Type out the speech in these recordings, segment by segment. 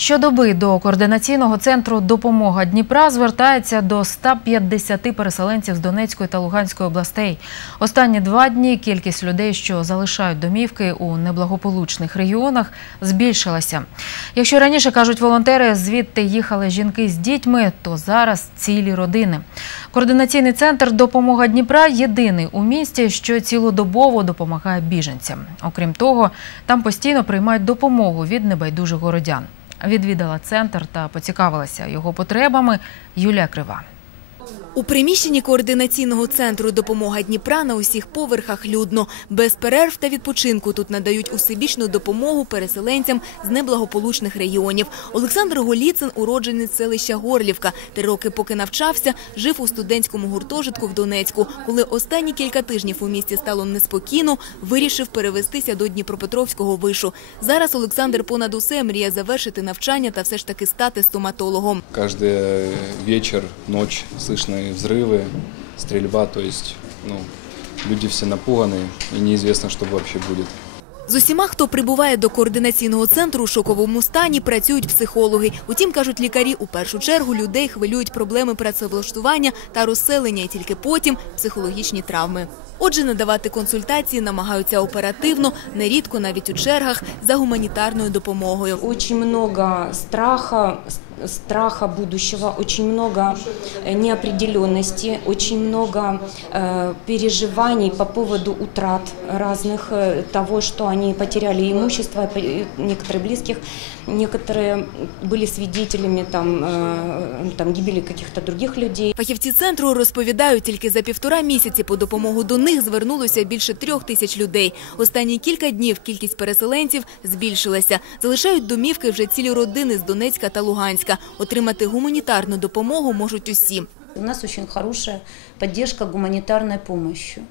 Щодоби до координаційного центру «Допомога Дніпра» звертається до 150 переселенців з Донецької та Луганської областей. Останні два дні кількість людей, що залишають домівки у неблагополучних регіонах, збільшилася. Якщо раніше, кажуть волонтери, звідти їхали жінки з дітьми, то зараз цілі родини. Координаційний центр «Допомога Дніпра» єдиний у місті, що цілодобово допомагає біженцям. Окрім того, там постійно приймають допомогу від небайдужих городян. Відвідала центр та поцікавилася його потребами Юлія Крива. У приміщенні координаційного центру «Допомога Дніпра» на усіх поверхах людно. Без перерв та відпочинку тут надають усебічну допомогу переселенцям з неблагополучних регіонів. Олександр Голіцин – уродженець селища Горлівка. Три роки поки навчався, жив у студентському гуртожитку в Донецьку. Коли останні кілька тижнів у місті стало неспокійно, вирішив перевестися до Дніпропетровського вишу. Зараз Олександр понад усе мріє завершити навчання та все ж таки стати стоматологом. Каждый вечер, ночь слышны взрывы, стрельба, то есть ну, люди все напуганы и неизвестно, что вообще будет. З усіма, хто прибуває до координаційного центру у шоковому стані, працюють психологи. Утім, кажуть лікарі, у першу чергу людей хвилюють проблеми працевлаштування та розселення, і тільки потім психологічні травми. Отже, надавати консультації намагаються оперативно, нерідко навіть у чергах за гуманітарною допомогою. Очень много страха, с- страха будущего, очень много э, неопределенности, очень много э, переживаний по поводу утрат разных, э, того, что они потеряли имущество, по- э, некоторые близких, некоторые были свидетелями там, э, там, гибели каких-то других людей. Фахівці центру розповідають, тільки за півтора місяці по допомогу до них звернулося більше трьох тисяч людей. Останні кілька днів кількість переселенців збільшилася. Залишають домівки вже цілі родини з Донецька та Луганська. Отримати гуманітарну допомогу можуть усі. У нас очень хорошая поддержка гуманитарной помощью.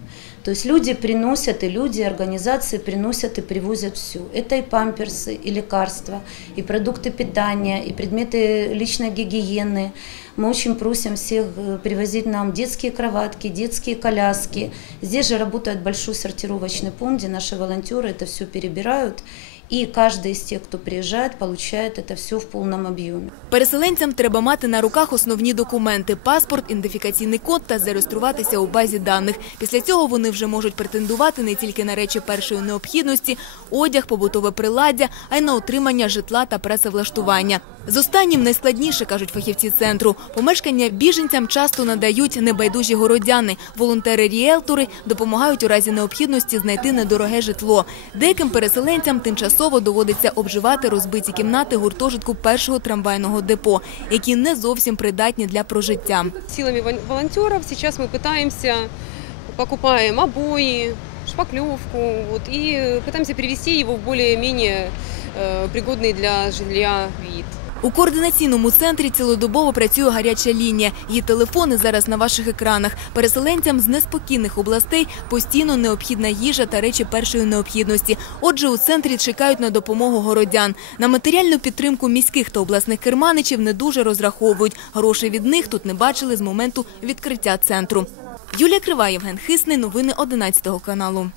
То есть люди приносят, и люди, и организации приносят и привозят все. Это и памперсы, и лекарства, и продукты питания, и предметы личной гигиены. Мы очень просим всех э, привозить нам детские кроватки, детские коляски. Здесь же работает большой сортировочный пункт, где наши волонтеры это все перебирают. И каждый из тех, кто приезжает, получает это все в полном объеме. Переселенцям треба мати на руках основні документи – паспорт, ідентифікаційний код та зареєструватися у базі даних. Після цього вони вже можуть претендувати не тільки на речі першої необхідності – одяг, побутове приладдя, а й на отримання житла та працевлаштування. З останнім найскладніше, кажуть фахівці центру. Помешкання біженцям часто надають небайдужі городяни. Волонтери-ріелтори допомагають у разі необхідності знайти недороге житло. Деяким переселенцям тимчасово доводиться обживати розбиті кімнати гуртожитку першого трамвайного депо, які не зовсім придатні для прожиття. Силами вол- волонтеров сейчас мы пытаемся, покупаем обои, шпаклевку, вот, и пытаемся привести его в более-менее э, пригодный для жилья вид. У координаційному центрі цілодобово працює гаряча лінія. Її телефони зараз на ваших екранах. Переселенцям з неспокійних областей постійно необхідна їжа та речі першої необхідності. Отже, у центрі чекають на допомогу городян. На матеріальну підтримку міських та обласних керманичів не дуже розраховують. Грошей від них тут не бачили з моменту відкриття центру. Юлія Крива, Євген Хисний. Новини 11 каналу.